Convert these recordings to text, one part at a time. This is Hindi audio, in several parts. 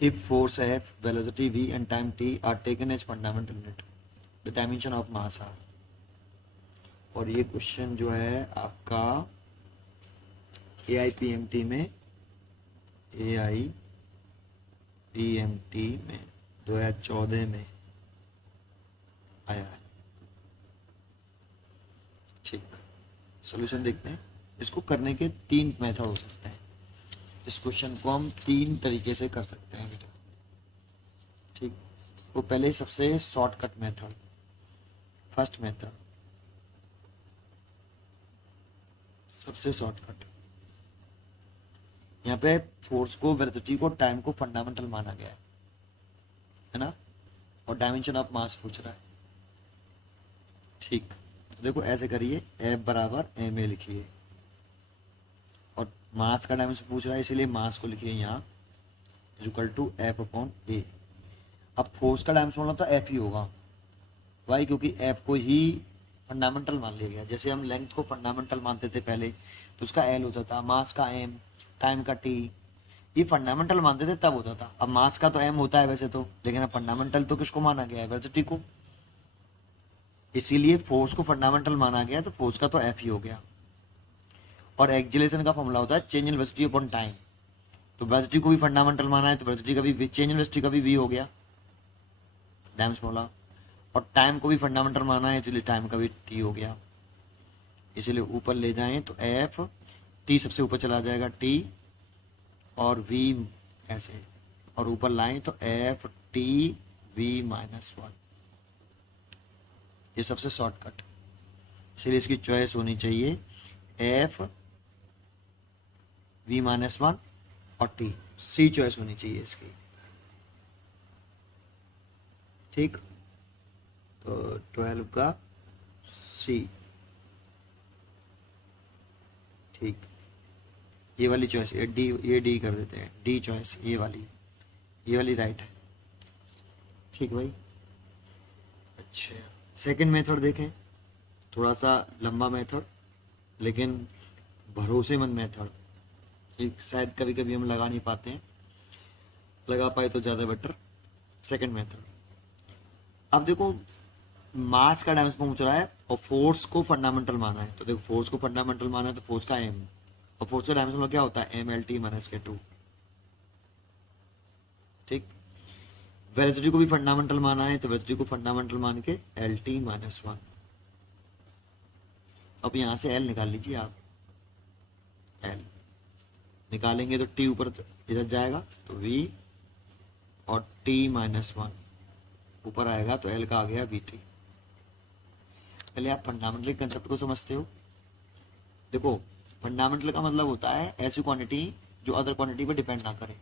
If force F, velocity v and time t are taken as fundamental unit, the dimension of mass are. और ये क्वेश्चन जो है आपका AIPMT में 2014 में आया है। ठीक, सॉल्यूशन देखते हैं। इसको करने के 3 मेथड हो सकते हैं। इस क्वेश्चन को हम 3 तरीके से कर सकते हैं बेटा। ठीक, वो पहले सबसे शॉर्टकट मेथड, फर्स्ट मेथड, सबसे शॉर्टकट। यहाँ पे फोर्स को, वेलोसिटी को, टाइम को फंडामेंटल माना गया है ना, और डायमेंशन ऑफ मास पूछ रहा है। ठीक, तो देखो ऐसे करिए, F बराबर ma लिखिए, और मास का डायमेंशन पूछ रहा है इसीलिए मास को लिखिए यहाँ equal to F upon a। अब फोर्स का डायमेंशन बोला तो F ही होगा। वाई? क्योंकि F को ही फंडामेंटल मान लिया गया। जैसे हम लेंथ को फंडामेंटल मानते थे पहले, तो उसका L होता था, मास का M, टाइम का T, ये फंडामेंटल मानते थे तब होता था। अब मास का तो M होता है वैसे तो, लेकिन अब फंडामेंटल तो किसको माना गया है? वेलोसिटी को। इसीलिए फोर्स को फंडामेंटल माना गया, तो फोर्स का तो F ही हो गया। और एक्सीलरेशन का फॉर्मूला होता है change in velocity upon time. तो वेलोसिटी को भी फंडामेंटल माना है, तो वेलोसिटी का भी चेंज इन वेलोसिटी का भी v हो गया, डायमेंशन फॉर्मूला। और टाइम को भी फंडामेंटल माना है, इसलिए टाइम का भी t हो गया। इसीलिए ऊपर ले जाएं तो F, t सबसे ऊपर चला जाएगा t, और v ऐसे, और ऊपर लाएं तो F t v माइनस 1। ये सबसे शॉर्टकट, इसलिए इसकी चॉइस होनी चाहिए F v माइनस 1 और t, सी चॉइस होनी चाहिए इसकी। ठीक, तो 12 का सी। ठीक, ये वाली चॉइस, ये डी कर देते हैं, डी चॉइस, ये वाली राइट है। ठीक भाई। अच्छा, सेकंड मेथड देखें, थोड़ा सा लंबा मेथड लेकिन भरोसेमंद मेथड। एक शायद कभी कभी हम लगा नहीं पाते हैं, लगा पाए तो ज़्यादा बेटर। सेकंड मेथड, अब देखो मास का डायमेंशन पूछ रहा है और फोर्स को फंडामेंटल माना है। तो देखो फोर्स को फंडामेंटल माना है तो फोर्स का m, और फोर्स का डायमेंशन क्या होता है? mlt माइनस के 2। ठीक, वेलोसिटी को भी फंडामेंटल माना है, तो वेलोसिटी को फंडामेंटल मान के lt माइनस 1। अब यहां से l निकाल लीजिए आप, l निकालेंगे तो t ऊपर इधर जाएगा तो v, और t माइनस 1 ऊपर आएगा तो l का आ गया vt। पहले आप फंडामेंटल कंसेप्ट को समझते हो। देखो फंडामेंटल का मतलब होता है ऐसी क्वांटिटी जो अदर क्वांटिटी पे डिपेंड ना करे।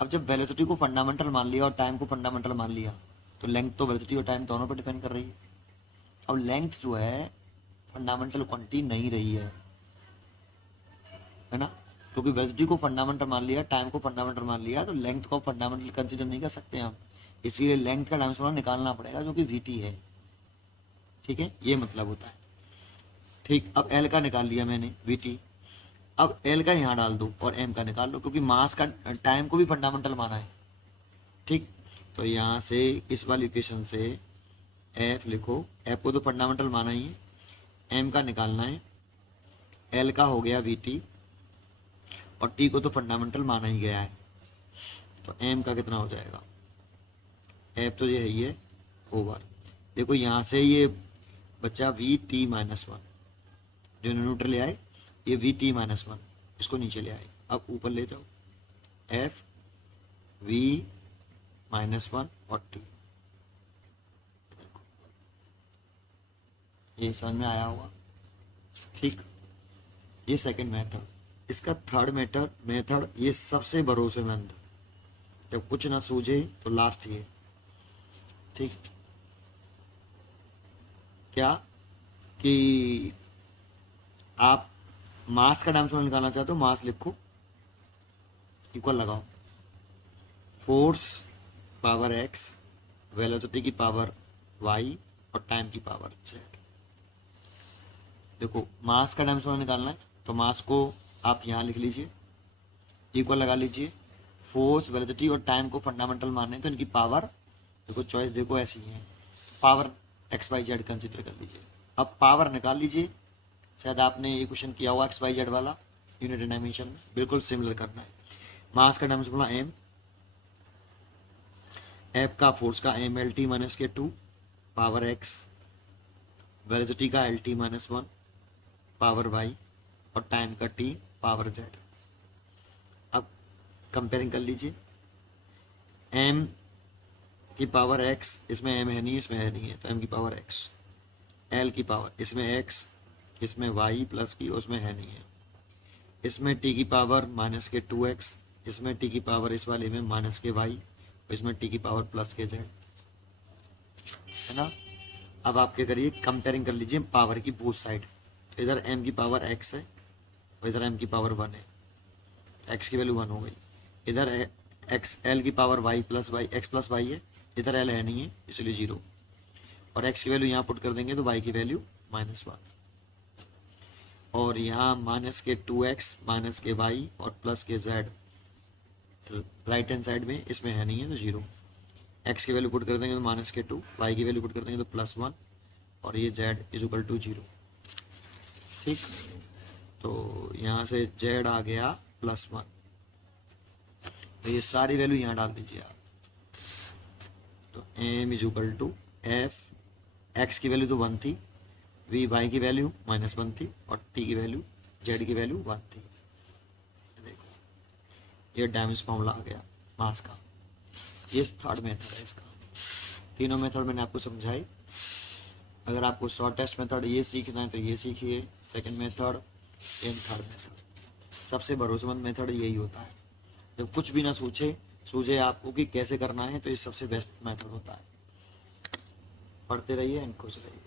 अब जब वेलोसिटी को फंडामेंटल मान लिया और टाइम को फंडामेंटल मान लिया, तो लेंथ तो वेलोसिटी और टाइम दोनों पर डिपेंड कर रही है। अब लेंथ जो है फंडामेंटल क्वांटिटी नहीं रही है ना, क्योंकि वेलोसिटी को फंडामेंटल मान लिया, टाइम को फंडामेंटल मान लिया, तो लेंथ को फंडामेंटल कंसिडर नहीं कर सकते हम। इसीलिए लेंथ का डायमेंशन निकालना पड़ेगा जो कि वीटी है। ठीक है, ये मतलब होता है। ठीक, अब एल का निकाल लिया मैंने वीटी, अब एल का यहाँ डाल दो और एम का निकाल लो, क्योंकि मास का, टाइम को भी फंडामेंटल माना है। ठीक, तो यहाँ से इस वाली इक्वेशन से एफ लिखो, एफ को तो फंडामेंटल माना ही है, एम का निकालना है, एल का हो गया वीटी, और टी को तो फंडामेंटल माना ही गया है, तो एम का कितना हो जाएगा? एफ तो ये है, ये ओवर, देखो यहाँ से ये बच्चा वी टी माइनस 1, जो न्यूट्रल ले आए, ये वी टी माइनस 1, इसको नीचे ले आए। अब ऊपर ले जाओ, एफ वी माइनस 1 और टी। ये समझ में आया होगा। ठीक, ये सेकंड मेथड। इसका थर्ड मेथड ये सबसे भरोसेमंद, जब कुछ ना सूझे तो लास्ट ये। ठीक, क्या कि आप मास का डायमेंशन निकालना चाहते हो, मास लिखो, इक्वल लगाओ, फोर्स पावर x, वेलोसिटी की पावर y, और टाइम की पावर z। देखो मास का डायमेंशन निकालना है, तो मास को आप यहाँ लिख लीजिए, इक्वल लगा लीजिए, फोर्स, वेलोसिटी और टाइम को फंडामेंटल माने तो इनकी पावर देखो, चॉइस देखो ऐसी है, power x y z consider कर लीजिए। अब पावर निकाल लीजिए, शायद आपने ये क्वेश्चन किया हुआ एक्स वाई जेड वाला यूनिट एंड डायमेंशन में, बिल्कुल सिमिलर करना है। मास का डायमेंशन बोला एम, एफ का फोर्स का एम एल टी माइनस के 2 पावर एक्स, वेलोसिटी का L T minus 1 power y और टाइम का टी पावर जेड। अब कंपेयरिंग कर लीजिए, एम की पावर एक्स, इसमें एम है नहीं, इसमें है नहीं है, तो एम की पावर एक्स, एल की पावर इसमें एक्स, इसमें वाई प्लस की, उसमें है नहीं है, इसमें टी की पावर माइनस के 2x, इसमें टी की पावर इस वाले में माइनस के वाई, इसमें टी की पावर प्लस के जेड, है ना। अब आप क्या करिए, कंपेयरिंग कर लीजिए पावर की बोथ साइड। तो इधर m की पावर x है और इधर m की पावर 1 है, x की वैल्यू 1 हो गई। इधर x l की power y plus y, x plus y है, इधर l है नहीं है इसलिए 0, और x की वैल्यू यहाँ पुट कर देंगे तो y की वैल्यू -1, और यहाँ माइनस के 2x माइनस के y और प्लस के z राइट हैंड साइड में, इसमें है नहीं है तो 0। x की वैल्यू पुट कर देंगे तो माइनस के 2, y की वैल्यू पुट कर देंगे तो +1, और ये z = 0। ठीक, तो यहाँ से z आ गया +1, तो ये सारी वैल्यू यहाँ डाल दीजिए आप। तो m = f, x की वैल्यू तो 1 थी, v y की वैल्यू -1 थी, और t की वैल्यू z की वैल्यू 1 थी। देखो ये डायमेंशन फॉर्मूला आ गया मास का। ये थर्ड मेथड है इसका। तीनों मेथड मैंने आपको समझाई। अगर आपको शॉर्टेस्ट मेथड ये सीखना है तो ये सीखिए, second method and third method. सबसे भरोसेमंद मेथड यही होता है, जब कुछ भी ना सूझे आपको कि कैसे करना है, तो ये सबसे बेस्ट मेथड होता है। पढ़ते रहिए एंड खुश रहिए।